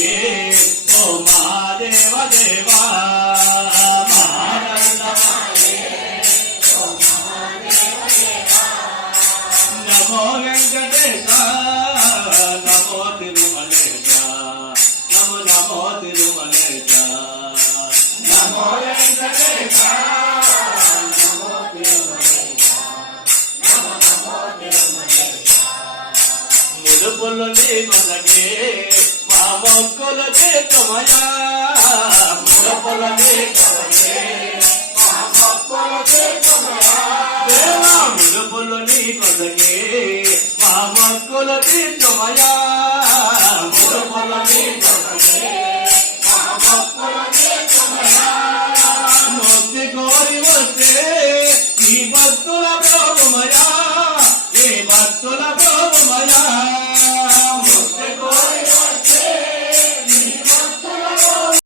కొసగే ఓ మా దేవ దేవా నమో వెంకటేశ నమో తిరుమలేశ నమో నమో తిరుమలేశ నమో వెంకటేశ నమో తిరుమలేశ నమో నమో తిరుమలేశ ముడుపులు నీ కొసగే మా మొక్కులు తీర్చుమయ్యా ముడుపులు నీ కొసగే మా మొక్కులు తీర్చుమయ్యా దేవా ముడుపులు నీ కొసగే మా మొక్కులు తీర్చుమయ్యా